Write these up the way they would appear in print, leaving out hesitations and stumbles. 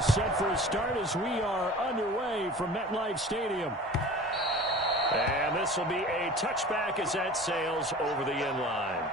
is set for a start as we are underway from MetLife Stadium. And this will be a touchback as that sails over the end line.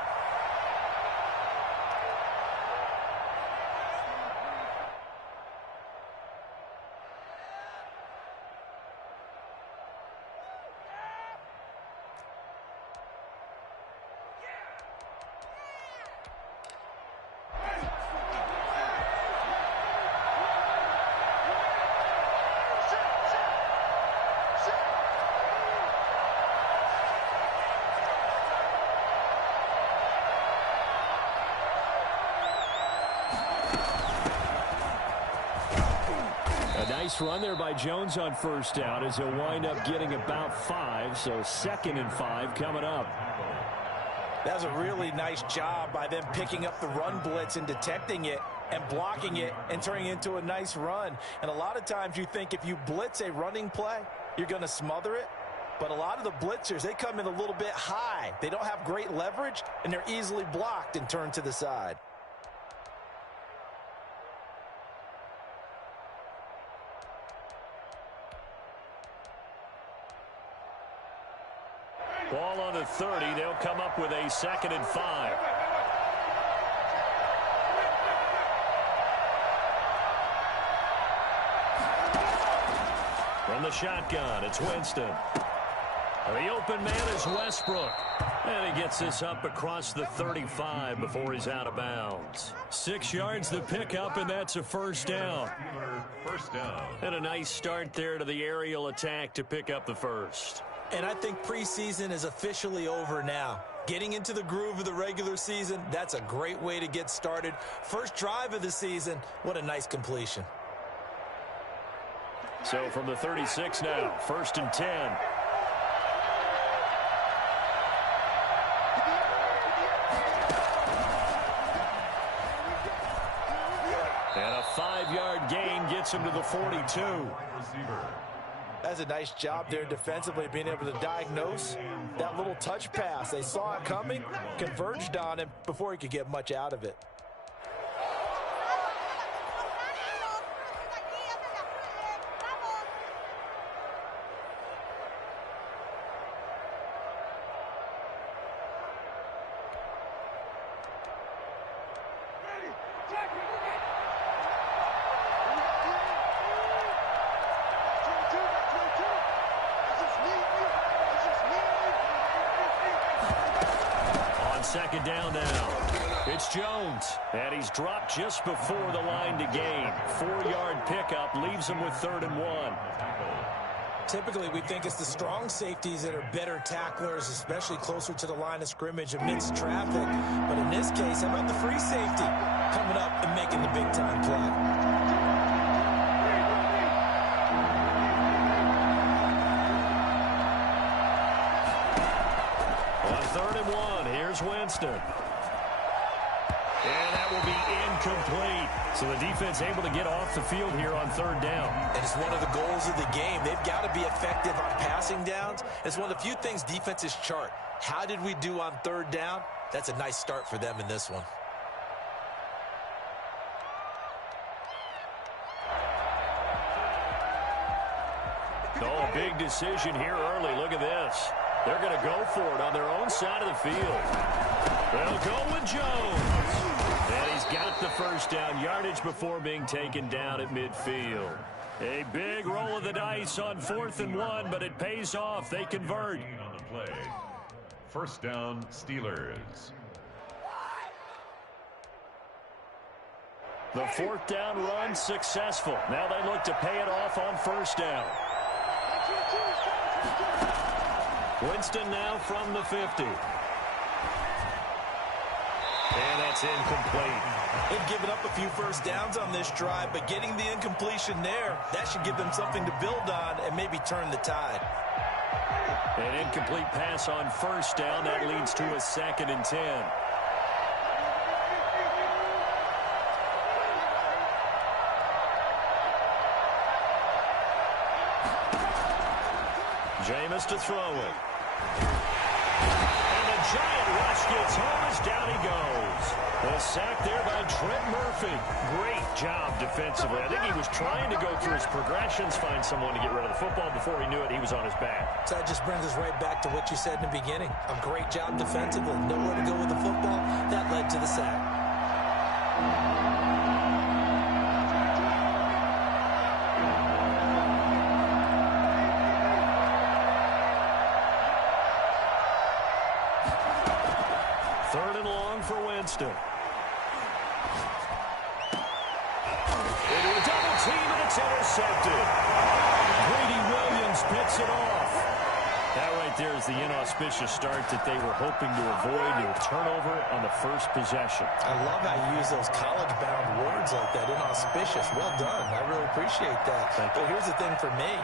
Nice run there by Jones on first down as he'll wind up getting about 5. So 2nd and 5 coming up. That was a really nice job by them picking up the run blitz and detecting it and blocking it and turning it into a nice run. And a lot of times you think if you blitz a running play, you're going to smother it. But a lot of the blitzers, they come in a little bit high. They don't have great leverage, and they're easily blocked and turned to the side. Ball on the 30. They'll come up with a 2nd and 5. From the shotgun, it's Winston. The open man is Westbrook. And he gets this up across the 35 before he's out of bounds. 6 yards the pickup, and that's a first down. And a nice start there to the aerial attack to pick up the first. And I think preseason is officially over now. Getting into the groove of the regular season, that's a great way to get started. First drive of the season, what a nice completion. So from the 36 now, 1st and 10. And a 5-yard gain gets him to the 42. That's a nice job there defensively, being able to diagnose that little touch pass. They saw it coming, converged on him before he could get much out of it. Second down now. It's Jones. And he's dropped just before the line to gain. 4-yard pickup leaves him with 3rd and 1. Typically, we think it's the strong safeties that are better tacklers, especially closer to the line of scrimmage amidst traffic. But in this case, how about the free safety coming up and making the big-time play? On 3rd and 1, here's Winston. And that will be incomplete. So the defense able to get off the field here on 3rd down. And it's one of the goals of the game. They've got to be effective on passing downs. It's one of the few things defenses chart. How did we do on 3rd down? That's a nice start for them in this one. Oh, big decision here early. Look at this. They're going to go for it on their own side of the field. They'll go with Jones. And he's got the first down, yardage before being taken down at midfield. A big roll of the dice on 4th and 1, but it pays off. They convert. On the play. 1st down, Steelers. The 4th down run successful. Now they look to pay it off on 1st down. Winston now from the 50. And that's incomplete. They've given up a few first downs on this drive, but getting the incompletion there, that should give them something to build on and maybe turn the tide. An incomplete pass on 1st down. That leads to a 2nd and 10. Jameis to throw it. And a giant rush gets home as down he goes. The sack there by Trent Murphy. Great job defensively. I think he was trying to go through his progressions, find someone to get rid of the football. Before he knew it, he was on his back. So that just brings us right back to what you said in the beginning. A great job defensively. Nowhere to go with the football. That led to the sack. Third and long for Winston. Into a double team, and it's intercepted. Grady Williams picks it off. That right there is the inauspicious start that they were hoping to avoid. A turnover on the first possession. I love how you use those college-bound words like that, inauspicious. Well done. I really appreciate that. But here's the thing for me.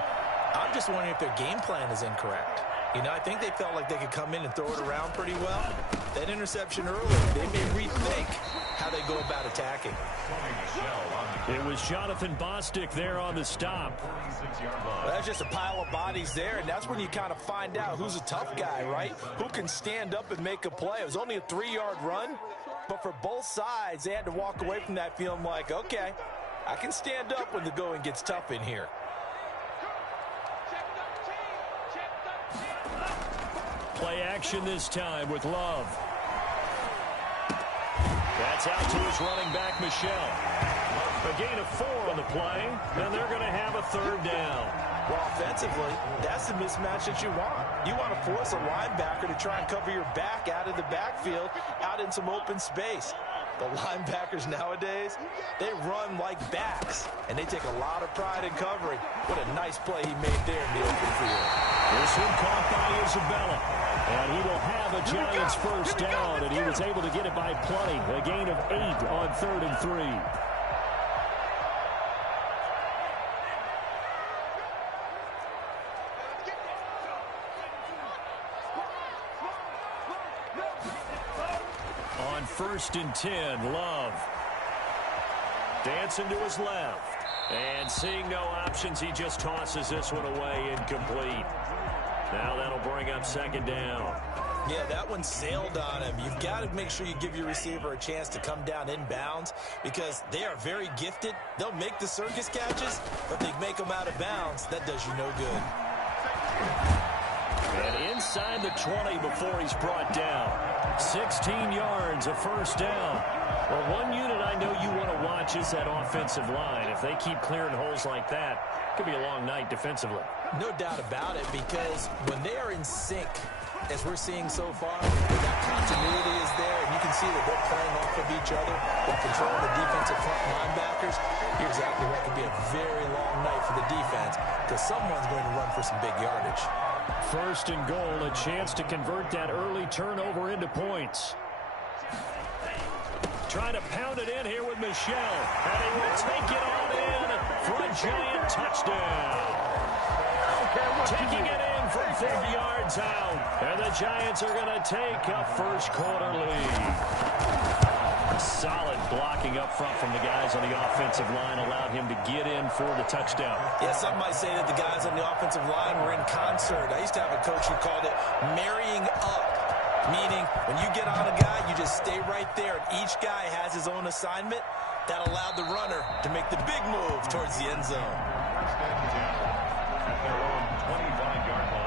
I'm just wondering if their game plan is incorrect. You know, I think they felt like they could come in and throw it around pretty well. That interception earlier, they may rethink how they go about attacking. It was Jonathan Bostic there on the stop. Well, that's just a pile of bodies there, and that's when you kind of find out who's a tough guy, right? Who can stand up and make a play. It was only a 3-yard run, but for both sides, they had to walk away from that feeling like, okay, I can stand up when the going gets tough in here. Play action this time with Love. That's out to his running back, Michel. A gain of 4 on the play, and they're going to have a third down. Well, offensively, that's the mismatch that you want. You want to force a linebacker to try and cover your back out of the backfield, out in some open space. The linebackers nowadays, they run like backs, and they take a lot of pride in covering. What a nice play he made there in the open field. This one caught by Isabella, and he will have a Giants first down, and he was able to get it by plenty. A gain of 8 on 3rd and 3. On 1st and 10, Love. Dancing to his left. And seeing no options, he just tosses this one away, incomplete. Now that'll bring up 2nd down. Yeah, that one sailed on him. You've got to make sure you give your receiver a chance to come down inbounds because they are very gifted. They'll make the circus catches, but they make them out of bounds. That does you no good. And inside the 20 before he's brought down. 16 yards, a first down. Well, one unit I know you want to watch is that offensive line. If they keep clearing holes like that, it could be a long night defensively. No doubt about it, because when they are in sync, as we're seeing so far, that continuity is there, and you can see that they're playing off of each other while controlling the defensive front linebackers. You're exactly right. It could be a very long night for the defense because someone's going to run for some big yardage. 1st and goal, a chance to convert that early turnover into points. Trying to pound it in here with Michel, and he will take it on in for a Giant touchdown. Taking it in from 50 yards out, and the Giants are going to take a first-quarter lead. Solid blocking up front from the guys on the offensive line allowed him to get in for the touchdown. Yeah, some might say that the guys on the offensive line were in concert. I used to have a coach who called it marrying up, meaning when you get on a guy, you just stay right there, and each guy has his own assignment. That allowed the runner to make the big move towards the end zone. First and 10 at their own 25-yard line.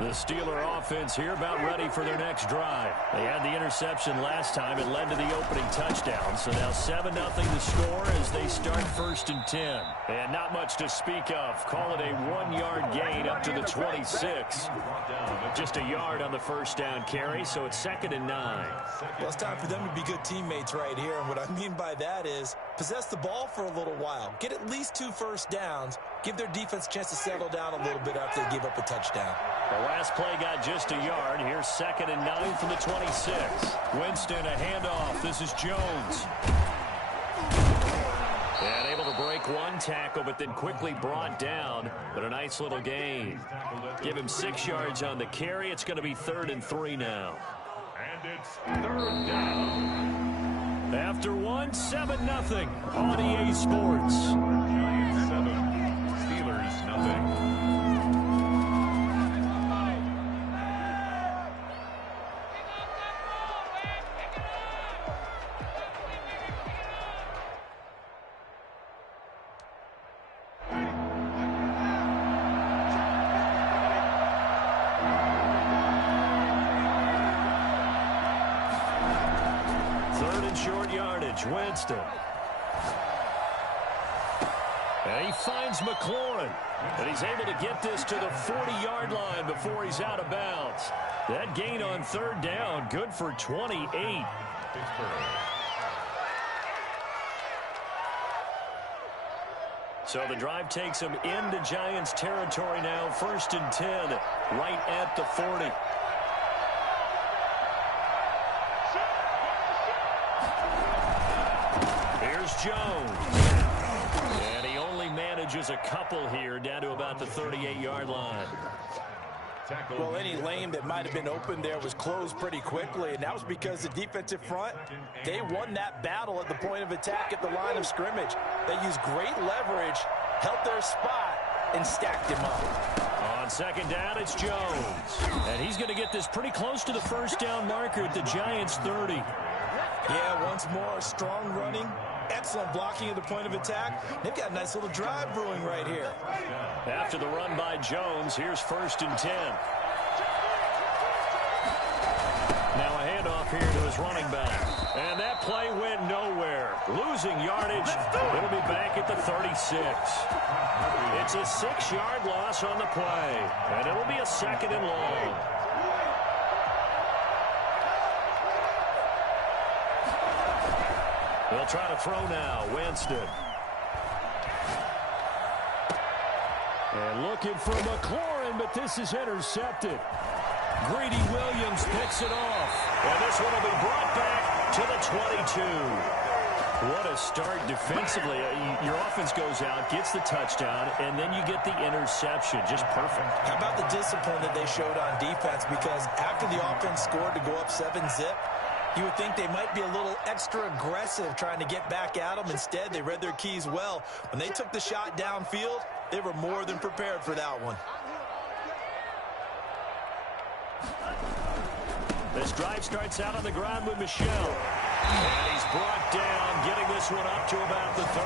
The Steeler offense here about ready for their next drive. They had the interception last time. It led to the opening touchdown. So now 7-0 the score as they start 1st and 10. And not much to speak of. Call it a 1-yard gain up to the 26. Just a yard on the first down carry, so it's 2nd and 9. Well, it's time for them to be good teammates right here. And what I mean by that is possess the ball for a little while. Get at least 2 first downs. Give their defense a chance to settle down a little bit after they give up a touchdown. The last play got just a yard. Here's 2nd and 9 from the 26. Winston, a handoff. This is Jones. And able to break one tackle, but then quickly brought down. But a nice little gain. Give him 6 yards on the carry. It's going to be 3rd and 3 now. And it's 3rd down. After one, 7-0 on EA Sports. Giants 7, Steelers nothing. Short yardage, Winston. And he finds McLaurin. And he's able to get this to the 40-yard line before he's out of bounds. That gain on third down, good for 28. Pittsburgh. So the drive takes him into Giants territory now. 1st and 10, right at the 40. Jones. And he only manages a couple here down to about the 38-yard line. Well, any lane that might have been open there was closed pretty quickly, and that was because the defensive front, they won that battle at the point of attack at the line of scrimmage. They used great leverage, held their spot, and stacked him up. On second down, it's Jones. And he's going to get this pretty close to the first down marker at the Giants' 30. Yeah, once more, strong running. Excellent blocking at the point of attack. They've got a nice little drive brewing right here. After the run by Jones, here's 1st and 10. Now a handoff here to his running back. And that play went nowhere. Losing yardage. It'll be back at the 36. It's a 6-yard loss on the play. And it'll be a 2nd and long. They'll try to throw now. Winston. And looking for McLaurin, but this is intercepted. Greedy Williams picks it off. And this one will be brought back to the 22. What a start defensively. Your offense goes out, gets the touchdown, and then you get the interception. Just perfect. How about the discipline that they showed on defense? Because after the offense scored to go up 7-zip, you would think they might be a little extra aggressive trying to get back at them. Instead, they read their keys well. When they took the shot downfield, they were more than prepared for that one. This drive starts out on the ground with Michel. And he's brought down, getting this one up to about the 35.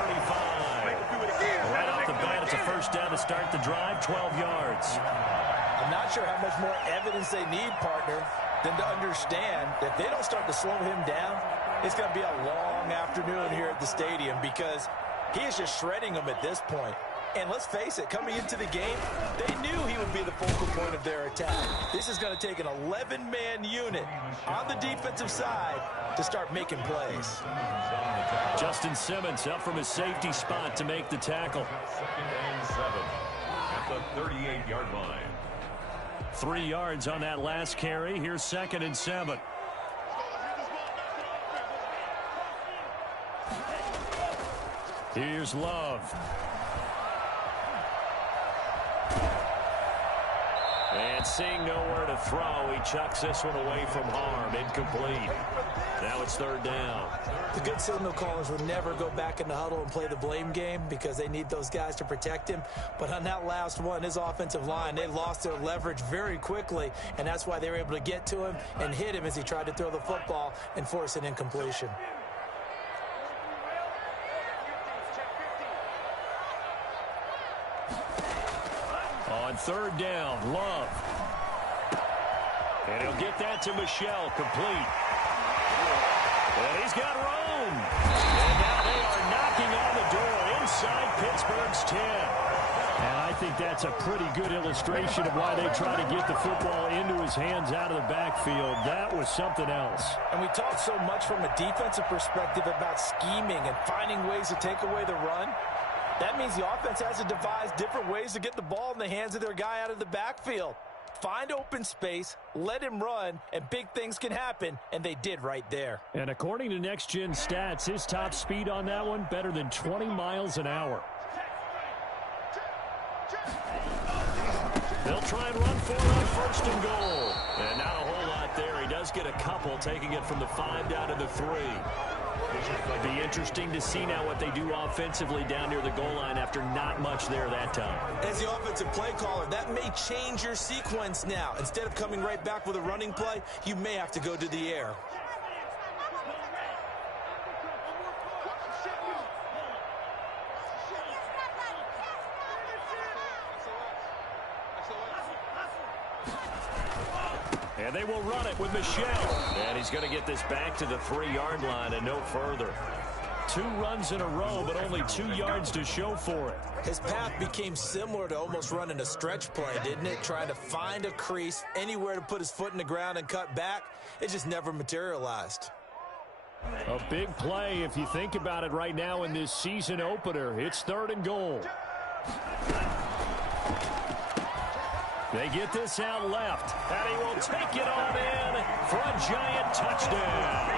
Right off the bat, it's a first down to start the drive, 12 yards. I'm not sure how much more evidence they need, partner, than to understand that they don't start to slow him down, it's going to be a long afternoon here at the stadium because he is just shredding them at this point. And let's face it, coming into the game, they knew he would be the focal point of their attack. This is going to take an 11-man unit on the defensive side to start making plays. Justin Simmons up from his safety spot to make the tackle. 2nd and 7 at the 38-yard line. 3 yards on that last carry. Here's 2nd and 7. Here's Love. And seeing nowhere to throw, he chucks this one away from harm. Incomplete. Now it's 3rd down. The good signal callers would never go back in the huddle and play the blame game because they need those guys to protect him. But on that last one, his offensive line, they lost their leverage very quickly, and that's why they were able to get to him and hit him as he tried to throw the football and force an incompletion. On 3rd down, Love. And he'll get that to Michel, complete. And he's got Rome. And now they are knocking on the door inside Pittsburgh's 10. And I think that's a pretty good illustration of why they try to get the football into his hands out of the backfield. That was something else. And we talk so much from a defensive perspective about scheming and finding ways to take away the run. That means the offense has to devise different ways to get the ball in the hands of their guy out of the backfield. Find open space, let him run, and big things can happen, and they did right there. And according to Next Gen Stats, his top speed on that one, better than 20 miles an hour. They'll try and run for it on 1st and goal. And not a whole lot there. He does get a couple, taking it from the 5 down to the 3. Be interesting to see now what they do offensively down near the goal line after not much there that time. As the offensive play caller, that may change your sequence now. Instead of coming right back with a running play, you may have to go to the air. And they will run it with Michel. And he's going to get this back to the 3-yard line and no further. 2 runs in a row, but only 2 yards to show for it. His path became similar to almost running a stretch play, didn't it? Trying to find a crease, anywhere to put his foot in the ground and cut back. It just never materialized. A big play if you think about it right now in this season opener. It's 3rd and goal. They get this out left, and he will take it on in for a giant touchdown.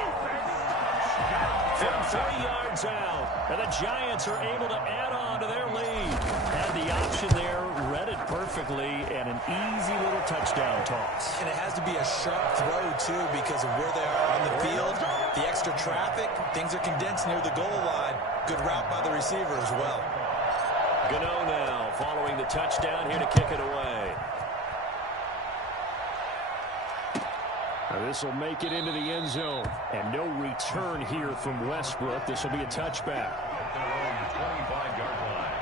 From 3 yards out, and the Giants are able to add on to their lead. Had the option there, read it perfectly, and an easy little touchdown toss. And it has to be a sharp throw, too, because of where they are on the field, the extra traffic, things are condensed near the goal line. Good route by the receiver as well. Gano now following the touchdown here to kick it away. This will make it into the end zone. And no return here from Westbrook. This will be a touchback. Along the 25-yard line.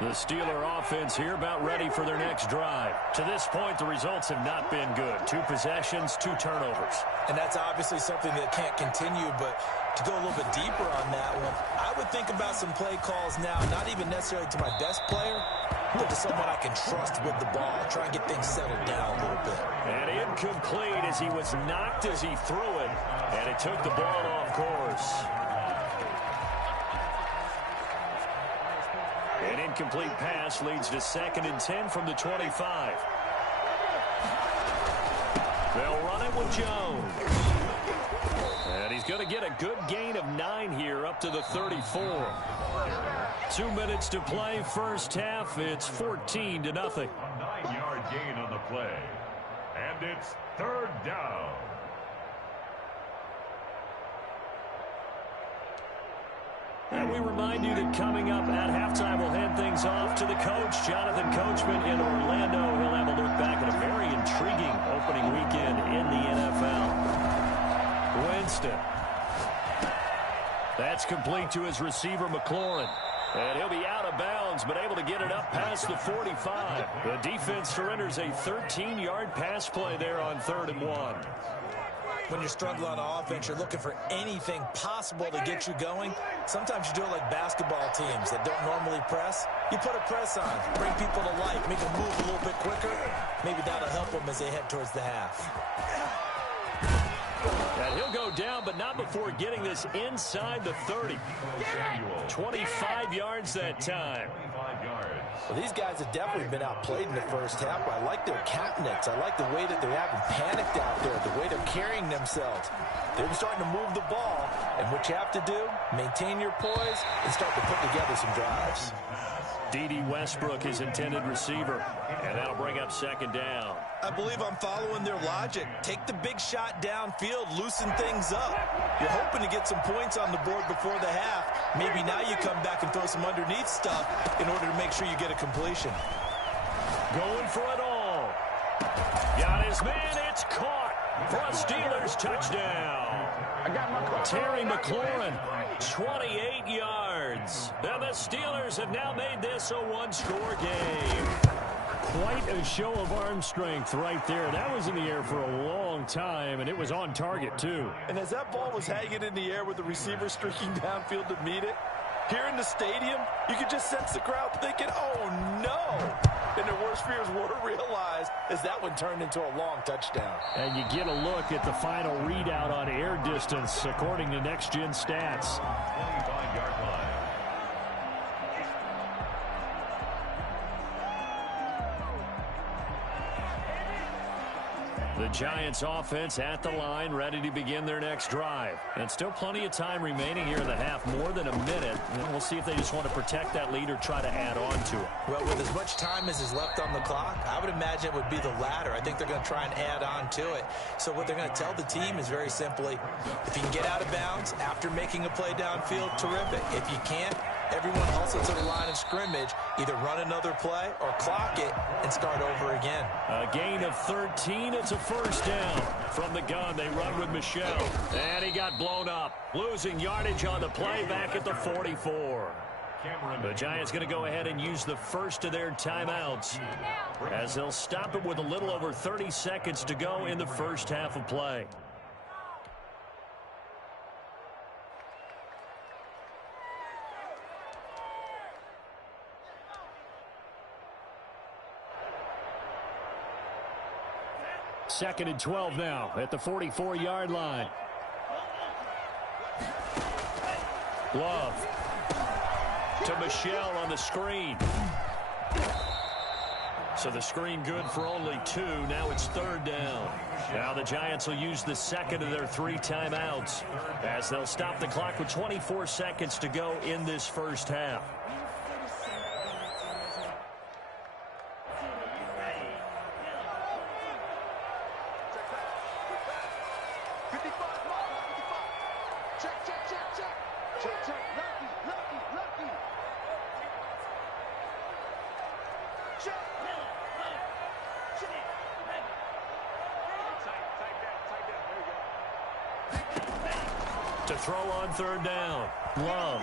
The Steeler offense here about ready for their next drive. To this point, the results have not been good. 2 possessions, 2 turnovers. And that's obviously something that can't continue, but to go a little bit deeper on that one, I would think about some play calls now, not even necessarily to my best player, but to someone I can trust with the ball. Try and get things settled down a little bit. And incomplete as he was knocked as he threw it, and it took the ball off course. An incomplete pass leads to 2nd and 10 from the 25. They'll run it with Jones. And he's going to get a good gain of 9 here up to the 34. 2 minutes to play first half. It's 14-0. A 9-yard gain on the play. And it's 3rd down. And we remind you that coming up at halftime, we'll hand things off to the coach, Jonathan Coachman in Orlando. He'll have a look back at a very intriguing opening weekend in the NFL. Winston. That's complete to his receiver, McLaurin. And he'll be out of bounds, but able to get it up past the 45. The defense surrenders a 13-yard pass play there on 3rd and 1. When you're struggling on offense, you're looking for anything possible to get you going. Sometimes you do it like basketball teams that don't normally press. You put a press on, bring people to life, make them move a little bit quicker. Maybe that'll help them as they head towards the half. And he'll go down, but not before getting this inside the 30. 25 yards that time. Well, these guys have definitely been outplayed in the first half. I like their countenance. I like the way that they haven't panicked out there, the way they're carrying themselves. They're starting to move the ball, and what you have to do, maintain your poise and start to put together some drives. D.D. Westbrook, his intended receiver, and that'll bring up 2nd down. I believe I'm following their logic. Take the big shot downfield, loosen things up. You're hoping to get some points on the board before the half. Maybe now you come back and throw some underneath stuff in order to make sure you get a completion. Going for it all. Got his man, it's caught for a Steelers touchdown. Terry McLaurin, 28 yards. And the Steelers have now made this a 1-score game. Quite a show of arm strength right there. That was in the air for a long time, and it was on target, too. And as that ball was hanging in the air with the receiver streaking downfield to meet it, here in the stadium, you could just sense the crowd thinking, oh, no. And their worst fears were realized as that one turned into a long touchdown. And you get a look at the final readout on air distance, according to Next Gen Stats. 25-yard line. The Giants offense at the line, ready to begin their next drive. And still plenty of time remaining here in the half, more than a minute. And we'll see if they just want to protect that lead or try to add on to it. Well, with as much time as is left on the clock, I would imagine it would be the latter. I think they're going to try and add on to it. So what they're going to tell the team is very simply, if you can get out of bounds after making a play downfield, terrific. If you can't, everyone hustle to the line of scrimmage, either run another play or clock it and start over again. A gain of 13. It's a first down. From the gun, they run with Michel. And he got blown up. Losing yardage on the play back at the 44. The Giants going to go ahead and use the first of their timeouts as they'll stop it with a little over 30 seconds to go in the first half of play. Second and 12 now at the 44-yard line. Love to Michel on the screen. So the screen good for only 2. Now it's third down. Now the Giants will use the second of their 3 timeouts as they'll stop the clock with 24 seconds to go in this first half. To throw on third down. Love.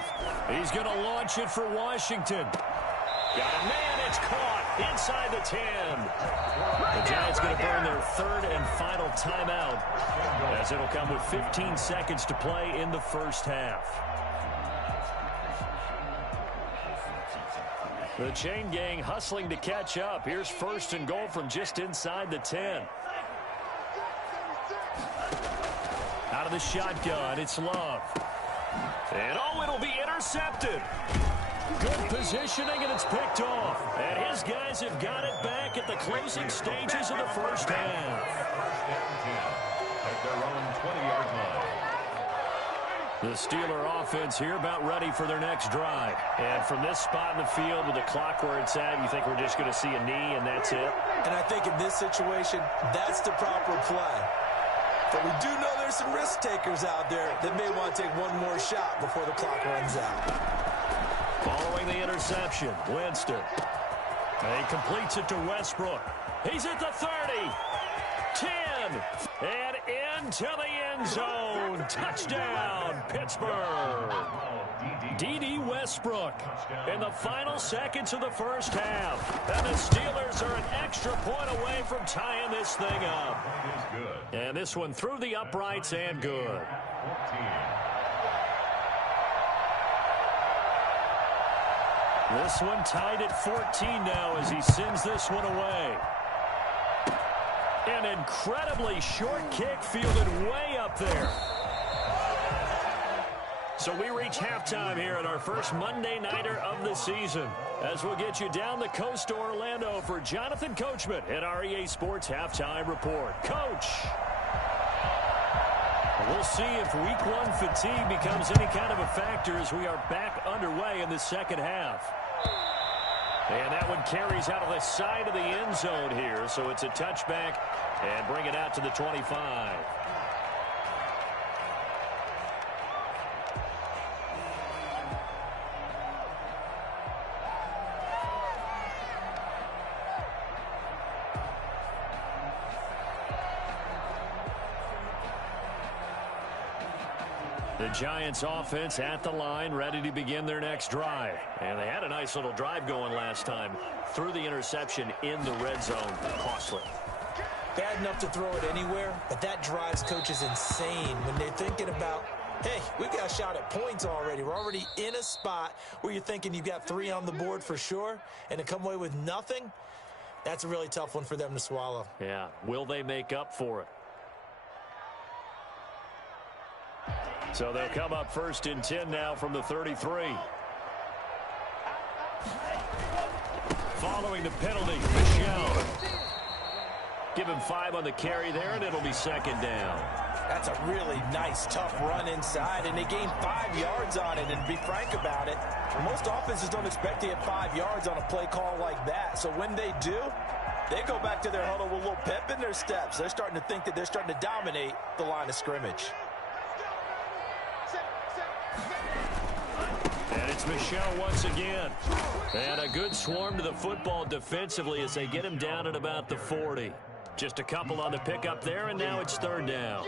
He's going to launch it for Washington. Got a man. It's caught inside the 10. The Giants going to burn their third and final timeout as it'll come with 15 seconds to play in the first half. The chain gang hustling to catch up. Here's first and goal from just inside the 10. Out of the shotgun, it's Love. And oh, it'll be intercepted. Good positioning, and it's picked off. And his guys have got it back at the closing stages of the first half. At their own 20-yard line. The Steeler offense here about ready for their next drive. And from this spot in the field with the clock where it's at, you think we're just going to see a knee and that's it? And I think in this situation, that's the proper play. But we do know there's some risk takers out there that may want to take one more shot before the clock runs out. Following the interception, Winston. And he completes it to Westbrook. He's at the 30. 10. And into the end zone. Touchdown, Pittsburgh. D.D. Westbrook in the final seconds of the first half. And the Steelers are an extra point away from tying this thing up. And this one through the uprights and good. This one tied at 14 now as he sends this one away. An incredibly short kick fielded way up there. So we reach halftime here at our first Monday Nighter of the season as we'll get you down the coast to Orlando for Jonathan Coachman at our EA Sports Halftime Report. Coach, we'll see if week 1 fatigue becomes any kind of a factor as we are back underway in the second half. And that one carries out of the side of the end zone here, so it's a touchback and bring it out to the 25. The Giants offense at the line, ready to begin their next drive. And they had a nice little drive going last time. Threw the interception in the red zone. Costly. Bad enough to throw it anywhere, but that drives coaches insane when they're thinking about, hey, we've got a shot at points already. We're already in a spot where you're thinking you've got 3 on the board for sure, and to come away with nothing, that's a really tough one for them to swallow. Yeah, will they make up for it? So they'll come up first and 10 now from the 33. Following the penalty, Michel Give him 5 on the carry there, and it'll be second down. That's a really nice, tough run inside, and they gained 5 yards on it. And to be frank about it, most offenses don't expect to get 5 yards on a play call like that. So when they do, they go back to their huddle with a little pep in their steps. They're starting to think that they're starting to dominate the line of scrimmage. And it's Michel once again. And a good swarm to the football defensively as they get him down at about the 40. Just a couple on the pickup there, and now it's third down.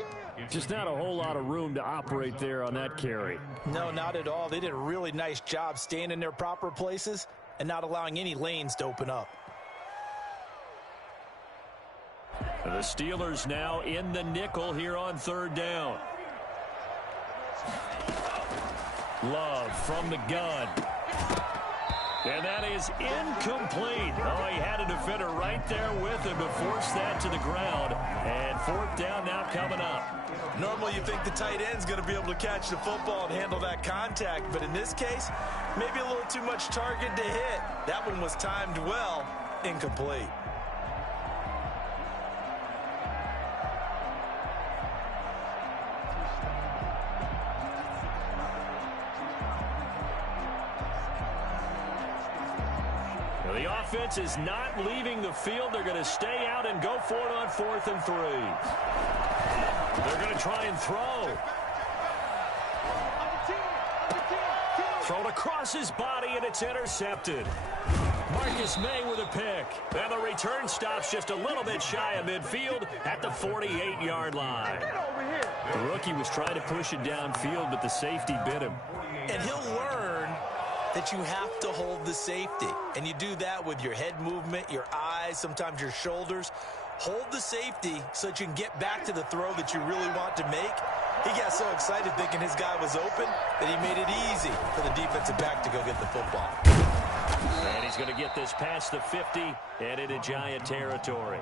Just not a whole lot of room to operate there on that carry. No, not at all. They did a really nice job staying in their proper places and not allowing any lanes to open up. The Steelers now in the nickel here on third down. Love from the gun. And that is incomplete. Oh, he had a defender right there with him to force that to the ground. And fourth down now coming up. Normally you think the tight end's going to be able to catch the football and handle that contact. But in this case, maybe a little too much target to hit. That one was timed well. Incomplete. The offense is not leaving the field. They're going to stay out and go for it on 4th and 3. They're going to try and throw. Thrown across his body, and it's intercepted. Marcus May with a pick. And the return stops just a little bit shy of midfield at the 48-yard line. The rookie was trying to push it downfield, but the safety bit him. And he'll learn that you have to hold the safety. And you do that with your head movement, your eyes, sometimes your shoulders. Hold the safety so that you can get back to the throw that you really want to make. He got so excited thinking his guy was open that he made it easy for the defensive back to go get the football. And he's going to get this past the 50 and into Giant territory.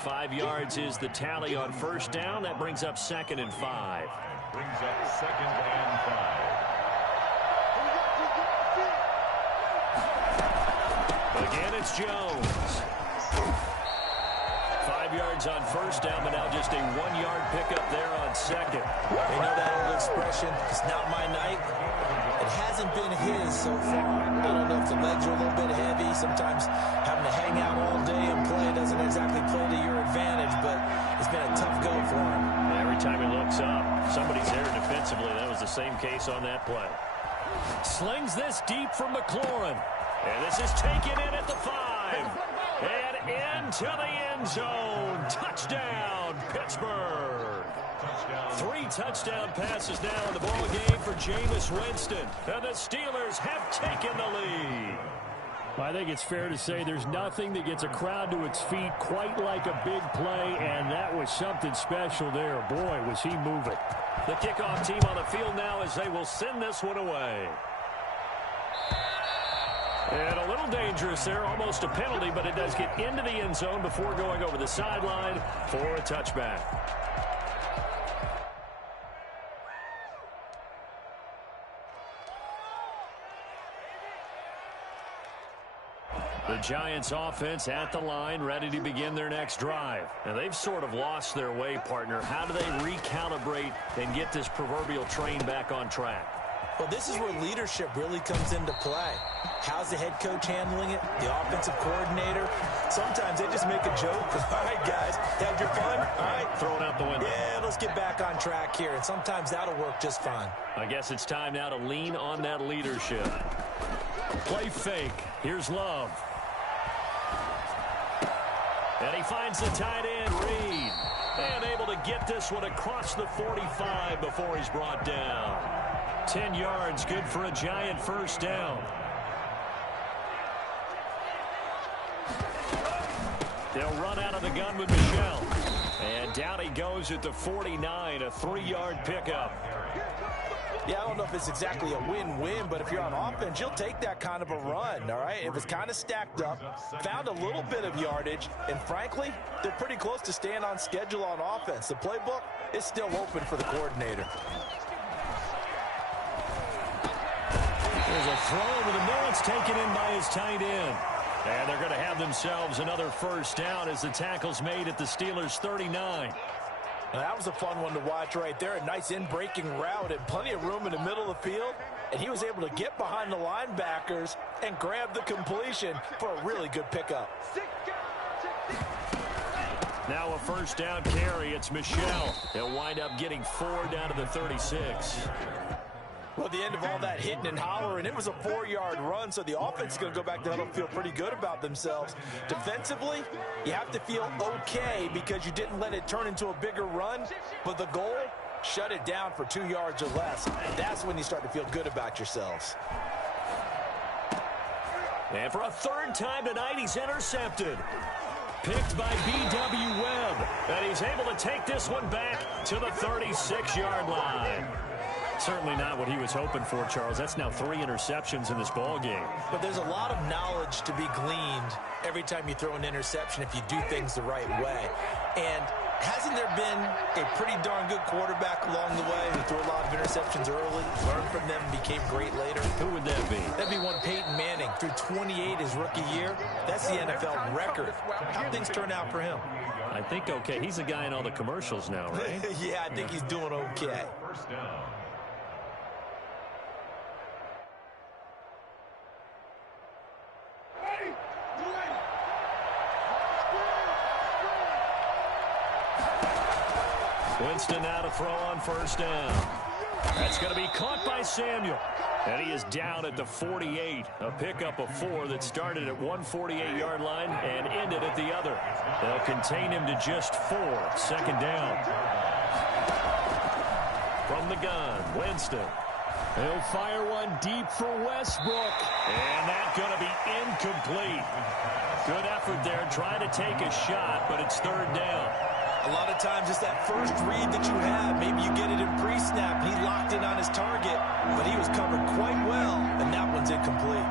5 yards is the tally on first down. That brings up 2nd and 5. Brings up 2nd and 5. Again, it's Jones. 5 yards on first down, but now just a 1-yard pickup there on second. You know that old expression, it's not my night. It hasn't been his so far. I don't know if the legs are a little bit heavy. Sometimes having to hang out all day and play doesn't exactly play to your advantage, but it's been a tough go for him. Every time he looks up, somebody's there defensively. That was the same case on that play. Slings this deep from McLaurin. And this is taken in at the 5. And into the end zone. Touchdown, Pittsburgh. 3 touchdown passes now in the ball game for Jameis Winston. And the Steelers have taken the lead. I think it's fair to say there's nothing that gets a crowd to its feet quite like a big play, and that was something special there. Boy, was he moving. The kickoff team on the field now as they will send this one away. And a little dangerous there, almost a penalty, but it does get into the end zone before going over the sideline for a touchback. The Giants offense at the line, ready to begin their next drive. And they've sort of lost their way, partner. How do they recalibrate and get this proverbial train back on track? Well, this is where leadership really comes into play. How's the head coach handling it? The offensive coordinator? Sometimes they just make a joke. All right, guys, had your fun? All right. Throw it out the window. Yeah, let's get back on track here. And sometimes that'll work just fine. I guess it's time now to lean on that leadership. Play fake. Here's Love. And he finds the tight end, Reed. And able to get this one across the 45 before he's brought down. 10 yards, good for a Giant first down. They'll run out of the gun with Michel. And down he goes at the 49, a 3-yard pickup. Yeah, I don't know if it's exactly a win-win, but if you're on offense, you'll take that kind of a run, all right? It was kind of stacked up, found a little bit of yardage, and frankly, they're pretty close to staying on schedule on offense. The playbook is still open for the coordinator. There's a throw over the middle. It's taken in by his tight end. And they're going to have themselves another first down as the tackle's made at the Steelers' 39. Now, that was a fun one to watch right there. A nice in-breaking route and plenty of room in the middle of the field. And he was able to get behind the linebackers and grab the completion for a really good pickup. Now a first down carry. It's Michel. He'll wind up getting 4 down to the 36. Well, at the end of all that hitting and hollering, it was a 4-yard run, so the offense is going to go back to huddle and feel pretty good about themselves. Defensively, you have to feel okay because you didn't let it turn into a bigger run, but the goal, shut it down for 2 yards or less. That's when you start to feel good about yourselves. And for a third time tonight, he's intercepted. Picked by B.W. Webb. And he's able to take this one back to the 36-yard line. Certainly not what he was hoping for, Charles. That's now 3 interceptions in this ball game. But there's a lot of knowledge to be gleaned every time you throw an interception if you do things the right way. And hasn't there been a pretty darn good quarterback along the way who threw a lot of interceptions early, learned from them, and became great later? Who would that be? That'd be one Peyton Manning. Threw 28 his rookie year. That's the NFL record. How things turn out for him? I think okay. He's the guy in all the commercials now, right? Yeah, I think he's doing okay. First down. Winston now to throw on first down. That's going to be caught by Samuel. And he is down at the 48. A pickup of 4 that started at one 48-yard line and ended at the other. They'll contain him to just 4. Second down. From the gun, Winston. He'll fire one deep for Westbrook. And that's going to be incomplete. Good effort there, trying to take a shot, but it's third down. A lot of times it's that first read that you have. Maybe you get it in pre-snap. He locked in on his target, but he was covered quite well, and that one's incomplete.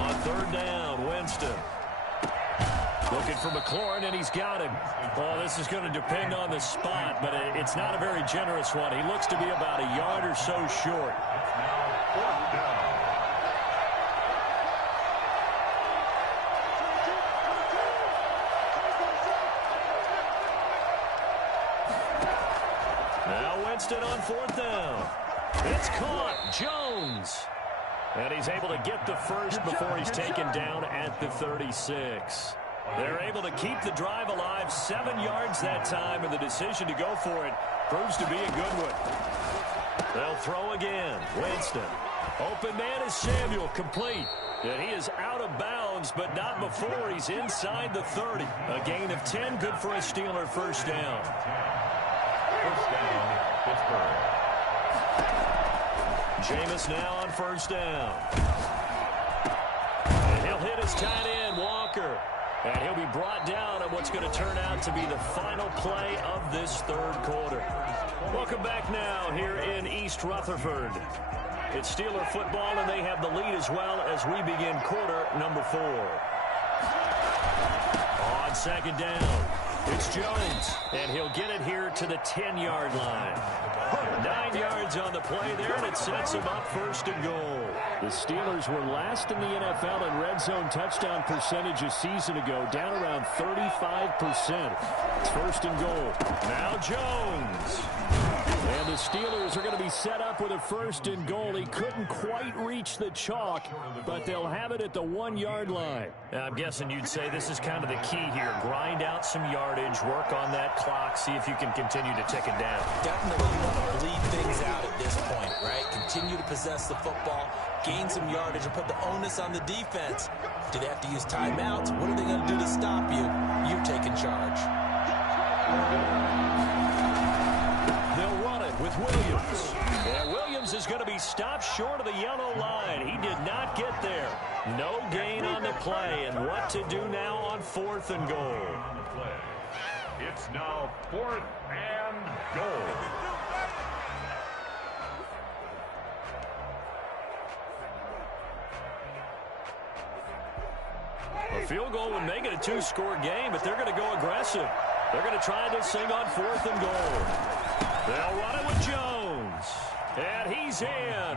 On third down, Winston. Looking for McLaurin, and he's got him. Oh, this is going to depend on the spot, but it's not a very generous one. He looks to be about a yard or so short. Winston on fourth down. It's caught. Jones. And he's able to get the first before he's taken down at the 36. They're able to keep the drive alive. 7 yards that time, and the decision to go for it proves to be a good one. They'll throw again. Winston. Open man is Samuel. Complete. And he is out of bounds, but not before he's inside the 30. A gain of 10. Good for a Steeler first down. First down, Pittsburgh. Jameis now on first down. And he'll hit his tight end, Walker. And he'll be brought down on what's going to turn out to be the final play of this third quarter. Welcome back now here in East Rutherford. It's Steeler football, and they have the lead as well as we begin quarter number 4. On second down, it's Jones, and he'll get it here to the 10-yard line. 9 yards on the play there, and it sets him up first and goal. The Steelers were last in the NFL in red zone touchdown percentage a season ago, down around 35%. It's first and goal. Now Jones. And the Steelers are going to be set up with a first and goal. He couldn't quite reach the chalk, but they'll have it at the 1-yard line. I'm guessing you'd say this is kind of the key here. Grind out some yardage, work on that clock, see if you can continue to tick it down. Definitely you want to bleed things out at this point, right? Continue to possess the football, gain some yardage, and put the onus on the defense. Do they have to use timeouts? What are they going to do to stop you? You're taking charge. They'll run it with Williams. And Williams is going to be stopped short of the yellow line. He did not get there. No gain on the play. And what to do now on fourth and goal? It's now 4th and goal. A field goal would make it a 2-score game, but they're going to go aggressive. They're going to try this thing on fourth and goal. They'll run it with Jones. And he's in.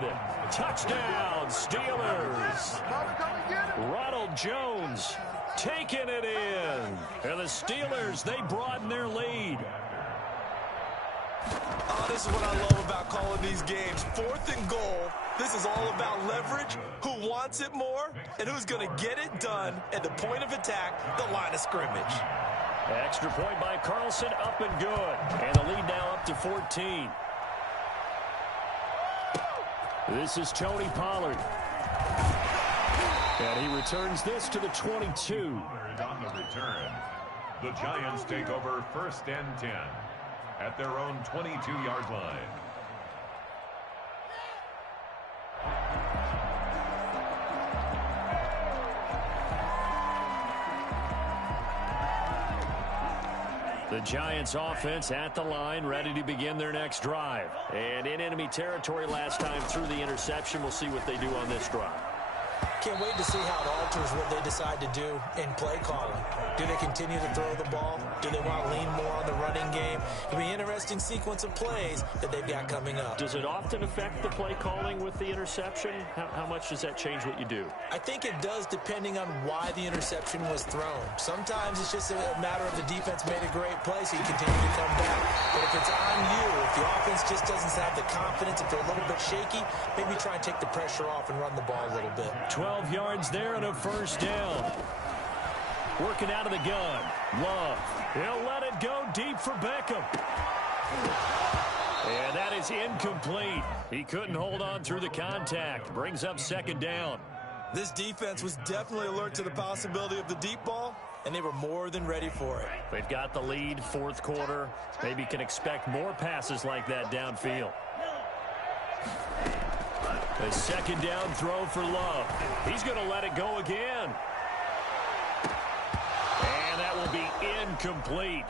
Touchdown, Steelers. Ronald Jones taking it in. And the Steelers, they broaden their lead. Oh, this is what I love about calling these games. 4th and goal. This is all about leverage, who wants it more, and who's going to get it done at the point of attack, the line of scrimmage. Extra point by Carlson, up and good. And the lead now up to 14. This is Tony Pollard. And he returns this to the 22. On the return, the Giants take over 1st and 10 at their own 22-yard line. The Giants offense at the line, ready to begin their next drive. And in enemy territory last time through the interception. We'll see what they do on this drive. Can't wait to see how it alters what they decide to do in play calling. Do they continue to throw the ball? Do they want to lean more on the running game? It'll be an interesting sequence of plays that they've got coming up. Does it often affect the play calling with the interception? How much does that change what you do? I think it does, depending on why the interception was thrown. Sometimes it's just a matter of the defense made a great play, so you continue to come back. But if it's on you, if the offense just doesn't have the confidence, if they're a little bit shaky, maybe try and take the pressure off and run the ball a little bit. 12 yards there and a 1st down. Working out of the gun. Love. He'll let it go deep for Beckham. And that is incomplete. He couldn't hold on through the contact. Brings up 2nd down. This defense was definitely alert to the possibility of the deep ball, and they were more than ready for it. They've got the lead, 4th quarter. Maybe can expect more passes like that downfield. A 2nd down throw for Love. He's going to let it go again. And that will be incomplete.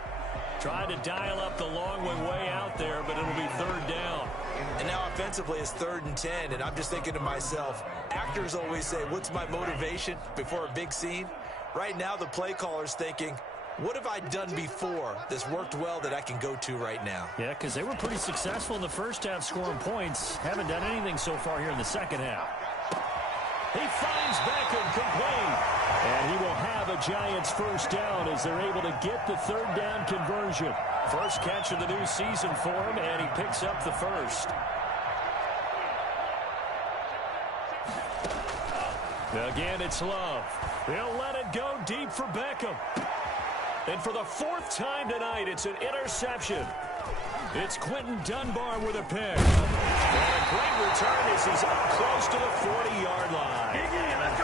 Trying to dial up the long one way out there, but it'll be 3rd down. And now offensively it's 3rd and 10, and I'm just thinking to myself, actors always say, what's my motivation before a big scene? Right now the play caller's thinking, what have I done before that's worked well that I can go to right now? Yeah, because they were pretty successful in the first half scoring points. Haven't done anything so far here in the second half. He finds Beckham complete. And he will have a Giants 1st down as they're able to get the 3rd down conversion. First catch of the new season for him, and he picks up the 1st. Again, it's Love. He'll let it go deep for Beckham. And for the 4th time tonight, it's an interception. It's Quentin Dunbar with a pick. And a great return as he's up close to the 40-yard line.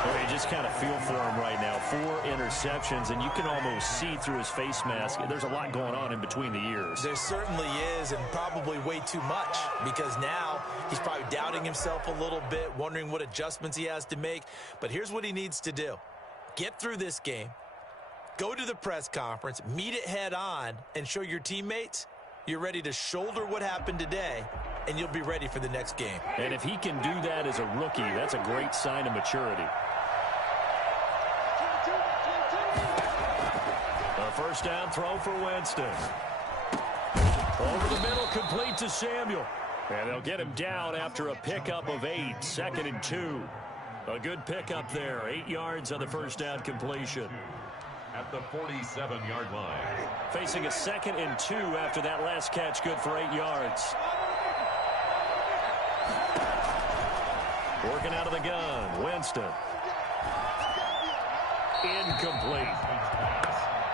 Well, you just kind of feel for him right now. 4 interceptions, and you can almost see through his face mask. There's a lot going on in between the ears. There certainly is, and probably way too much, because now he's probably doubting himself a little bit, wondering what adjustments he has to make. But here's what he needs to do. Get through this game. Go to the press conference, meet it head on, and show your teammates you're ready to shoulder what happened today, and you'll be ready for the next game. And if he can do that as a rookie, that's a great sign of maturity. A 1st down throw for Winston. Over the middle, complete to Samuel. And they'll get him down after a pickup of 8, 2nd and 2. A good pickup there, 8 yards on the 1st down completion. At the 47-yard line. Facing a 2nd and 2 after that last catch, good for 8 yards. Working out of the gun, Winston. Incomplete.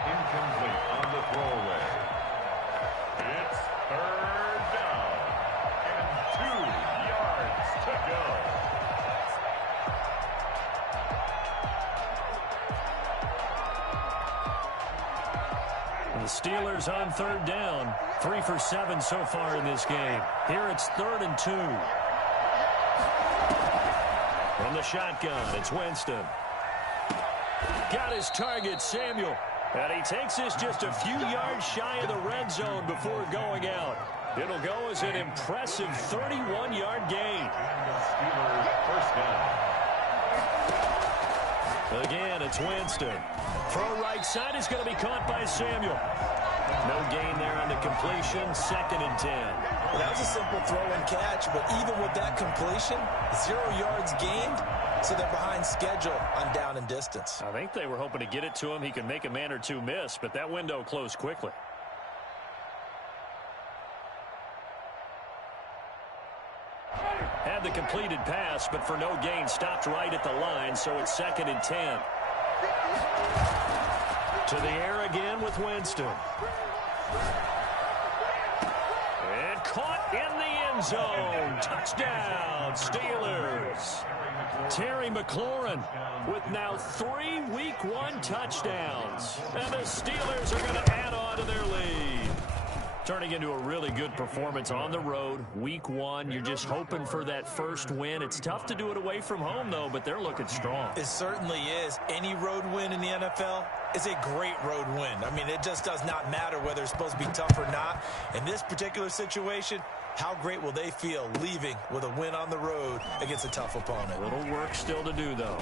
Incomplete on the throwaway. It's 3rd down and 2 yards to go. The Steelers on 3rd down. 3 for 7 so far in this game. Here it's 3rd and 2. From the shotgun, it's Winston. Got his target, Samuel. And he takes this just a few yards shy of the red zone before going out. It'll go as an impressive 31-yard gain. Steelers 1st down. Again, it's Winston. Throw right side is going to be caught by Samuel. No gain there on the completion. 2nd and 10. Well, that was a simple throw and catch, but even with that completion, 0 yards gained, so they're behind schedule on down and distance. I think they were hoping to get it to him. He can make a man or two miss, but that window closed quickly. Had the completed pass, but for no gain, stopped right at the line, so it's 2nd and 10. To the air again with Winston. And caught in the end zone. Touchdown, Steelers. Terry McLaurin with now 3 Week 1 touchdowns. And the Steelers are going to add on to their lead. Turning into a really good performance on the road. Week 1, you're just hoping for that first win. It's tough to do it away from home, though, but they're looking strong. It certainly is. Any road win in the NFL is a great road win. I mean, it just does not matter whether it's supposed to be tough or not. In this particular situation, how great will they feel leaving with a win on the road against a tough opponent? A little work still to do, though.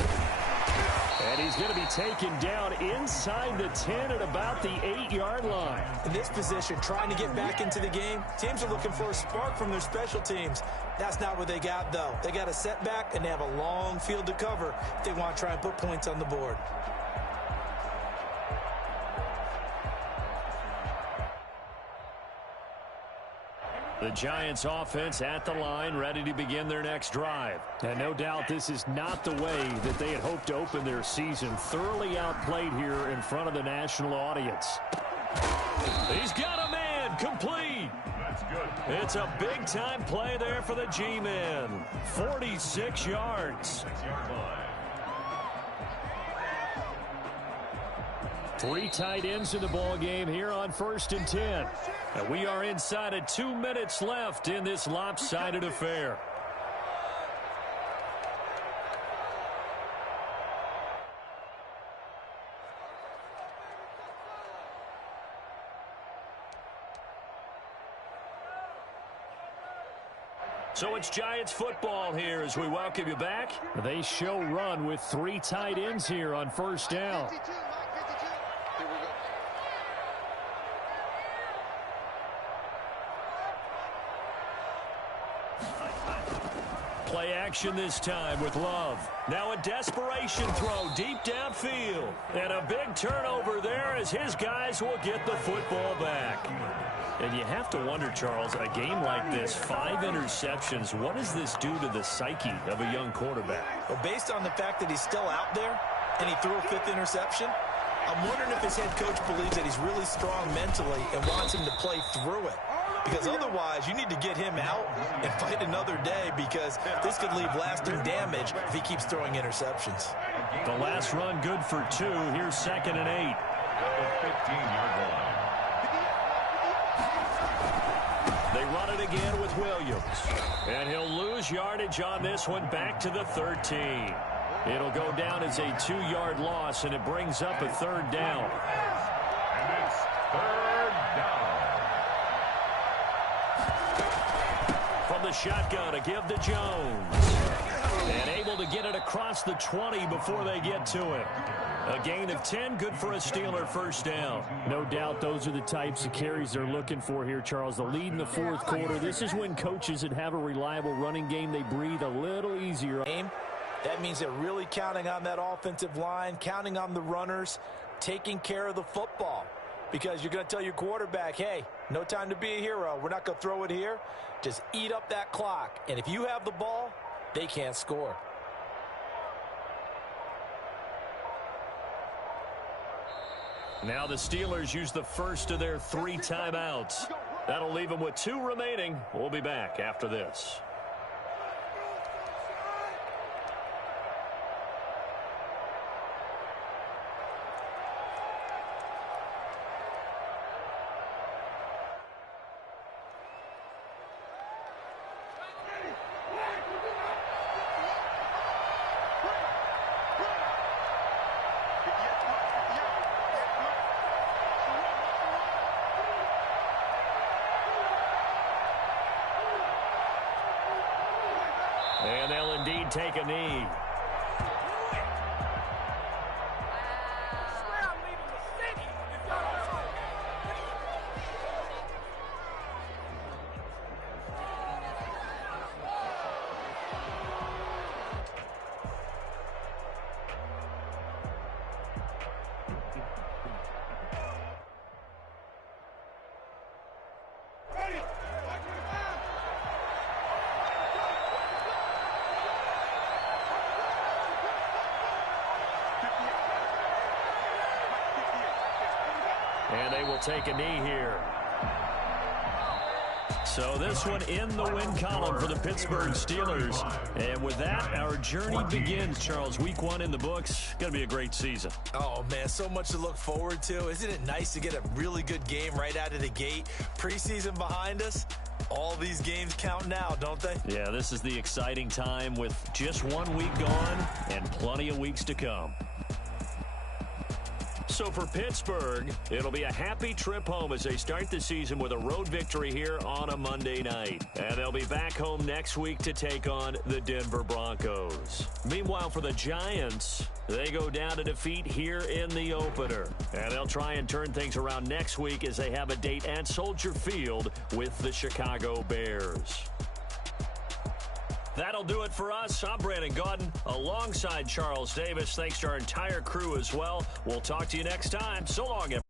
And he's going to be taken down inside the 10 at about the 8-yard line. In this position, trying to get back into the game, teams are looking for a spark from their special teams. That's not what they got, though. They got a setback, and they have a long field to cover if they want to try and put points on the board. The Giants offense at the line, ready to begin their next drive. And no doubt this is not the way that they had hoped to open their season. Thoroughly outplayed here in front of the national audience. He's got a man, complete. That's good. It's a big-time play there for the G-men. 46 yards. 6-yard line. 3 tight ends in the ball game here on 1st and 10. And we are inside of 2 minutes left in this lopsided affair. So it's Giants football here as we welcome you back. They show run with 3 tight ends here on 1st down. Play action this time with Love. Now a desperation throw deep downfield. And a big turnover there as his guys will get the football back. And you have to wonder, Charles, a game like this, 5 interceptions, what does this do to the psyche of a young quarterback? Well, based on the fact that he's still out there and he threw a 5th interception, I'm wondering if his head coach believes that he's really strong mentally and wants him to play through it. Because otherwise, you need to get him out and fight another day because this could leave lasting damage if he keeps throwing interceptions. The last run good for 2. Here's 2nd and 8. At the 15-yard line. They run it again with Williams. And he'll lose yardage on this one back to the 13. It'll go down as a 2-yard loss, and it brings up a 3rd down. And it's 3rd down. From the shotgun, a give to Jones. And able to get it across the 20 before they get to it. A gain of 10, good for a Steeler 1st down. No doubt those are the types of carries they're looking for here, Charles. The lead in the 4th quarter. This is when coaches that have a reliable running game, they breathe a little easier. That means they're really counting on that offensive line, counting on the runners, taking care of the football. Because you're going to tell your quarterback, hey, no time to be a hero. We're not going to throw it here. Just eat up that clock. And if you have the ball, they can't score. Now the Steelers use the first of their 3 timeouts. That'll leave them with 2 remaining. We'll be back after this. And they'll indeed take a knee. And they will take a knee here. So this one in the win column for the Pittsburgh Steelers. And with that, our journey begins, Charles. Week 1 in the books. Going to be a great season. Oh, man, so much to look forward to. Isn't it nice to get a really good game right out of the gate? Preseason behind us. All these games count now, don't they? Yeah, this is the exciting time with just 1 week gone and plenty of weeks to come. So for Pittsburgh, it'll be a happy trip home as they start the season with a road victory here on a Monday night. And they'll be back home next week to take on the Denver Broncos. Meanwhile, for the Giants, they go down to defeat here in the opener. And they'll try and turn things around next week as they have a date at Soldier Field with the Chicago Bears. That'll do it for us. I'm Brandon Gaudin alongside Charles Davis. Thanks to our entire crew as well. We'll talk to you next time. So long, everyone.